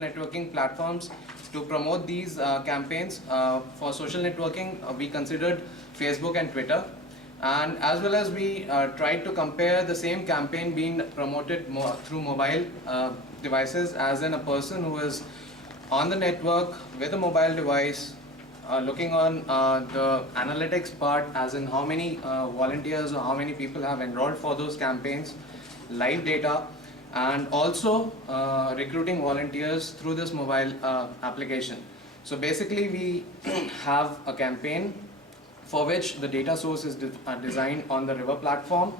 networking platforms to promote these campaigns. For social networking, we considered Facebook and Twitter, and as well as we tried to compare the same campaign being promoted through mobile devices, as in a person who is on the network with a mobile device, looking on the analytics part, as in how many volunteers or how many people have enrolled for those campaigns, live data, and also recruiting volunteers through this mobile application. So basically we have a campaign for which the data source is designed on the River platform.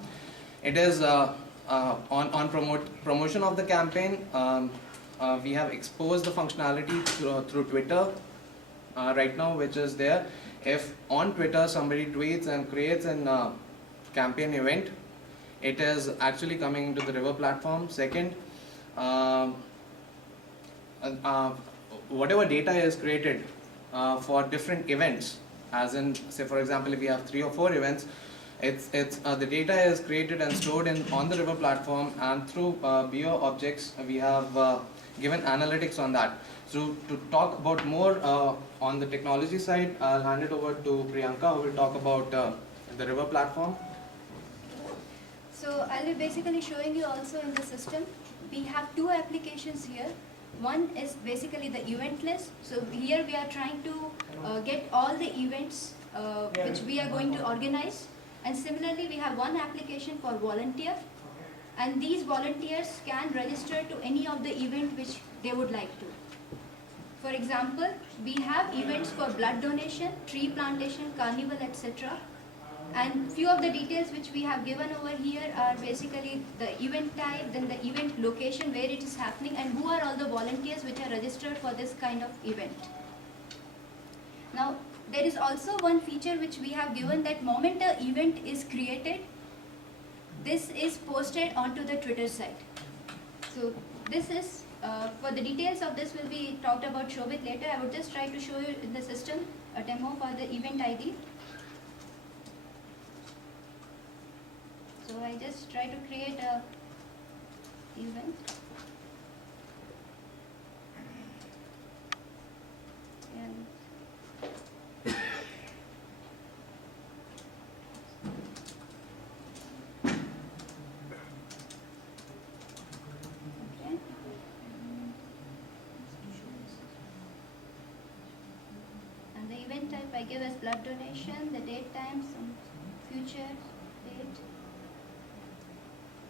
It is on promotion of the campaign. We have exposed the functionality through Twitter right now, which is there. If on Twitter somebody tweets and creates a campaign event, it is actually coming into the River platform. Second, whatever data is created for different events, as in, say for example, if we have 3 or 4 events, the data is created and stored on the River platform, and through BO objects we have given analytics on that. So to talk about more on the technology side, I'll hand it over to Priyanka, who will talk about the River platform. So I'll be basically showing you also in the system. We have 2 applications here. One is basically the event list. So here we are trying to get all the events which we are going to organize. And similarly, we have one application for volunteer. And these volunteers can register to any of the event which they would like to. For example, we have events for blood donation, tree plantation, carnival, etc. And few of the details which we have given over here are basically the event type, then the event location where it is happening, and who are all the volunteers which are registered for this kind of event. Now, there is also one feature which we have given, that moment the event is created, this is posted onto the Twitter site. So this is, for the details of this will be talked about Shobit later. I would just try to show you in the system a demo for the event ID. So I just try to create a event. And okay. And the event type I give as blood donation, the date, time, some future date.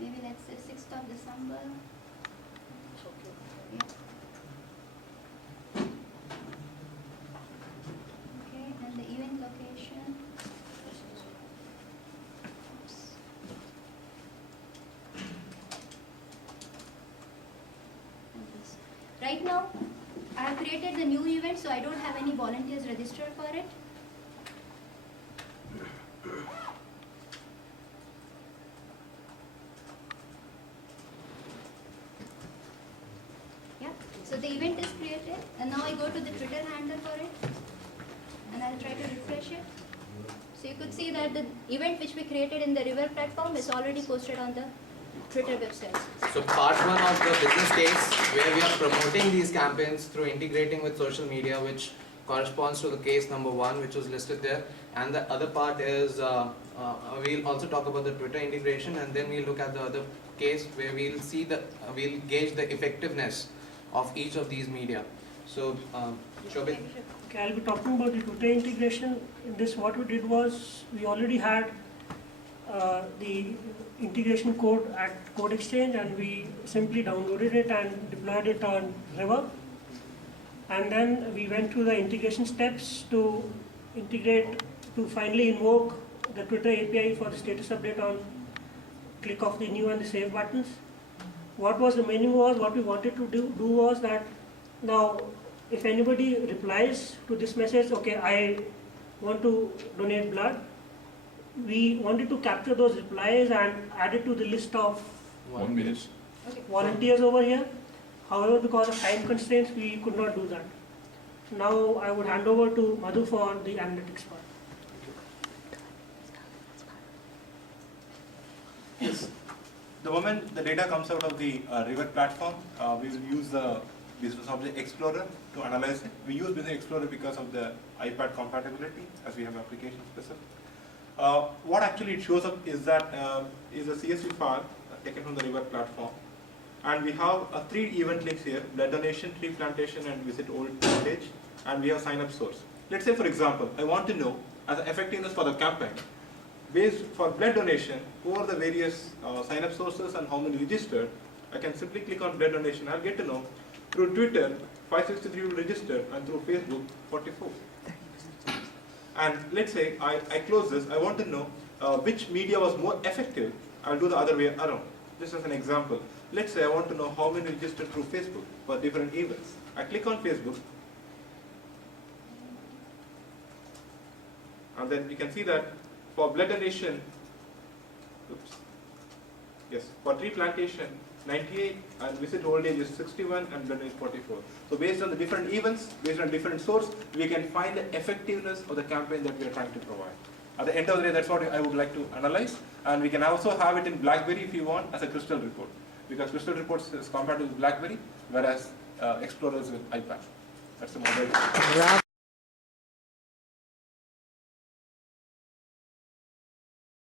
Maybe let's say 6th of December. Yeah. Okay, and the event location. Oops. And this. Right now, I have created the new event, so I don't have any volunteers registered for it. So the event is created, and now I go to the Twitter handle for it, and I'll try to refresh it. So you could see that the event which we created in the River platform is already posted on the Twitter website. So part 1 of the business case, where we are promoting these campaigns through integrating with social media, which corresponds to the case number 1, which was listed there. And the other part is, we'll also talk about the Twitter integration, and then we'll look at the other case where we'll see we'll gauge the effectiveness of each of these media. So, Shobit. Okay, I'll be talking about the Twitter integration. In this, what we did was, we already had the integration code at Code Exchange, and we simply downloaded it and deployed it on River. And then we went through the integration steps to integrate, to finally invoke the Twitter API for the status update on click of the new and the save buttons. What was remaining was, what we wanted to do was that now if anybody replies to this message, okay, I want to donate blood, we wanted to capture those replies and add it to the list of 1 minute. volunteers over here. However, because of time constraints, we could not do that. Now I would hand over to Madhu for the analytics part. Yes. The moment the data comes out of the River platform, we will use the Business Object Explorer to analyze it. We use Business Explorer because of the iPad compatibility, as we have application specific. What actually it shows up is that is a CSV file taken from the River platform, and we have 3 event links here: blood donation, tree plantation, and visit old page, and we have sign up source. Let's say, for example, I want to know as effectiveness for the campaign. Based for blood donation, who are the various sign up sources and how many registered? I can simply click on blood donation. I'll get to know through Twitter 563 people registered, and through Facebook 44. And let's say I close this. I want to know which media was more effective. I'll do the other way around. Just as an example, let's say I want to know how many registered through Facebook for different events. I click on Facebook, and then you can see that for blood donation, for tree plantation 98, and visit old age is 61, and blood is 44. So based on the different events, based on different source, we can find the effectiveness of the campaign that we are trying to provide. At the end of the day, that's what I would like to analyze, and we can also have it in BlackBerry if you want as a Crystal report, because Crystal reports is compatible with BlackBerry, whereas Explorer is with iPad. That's the model.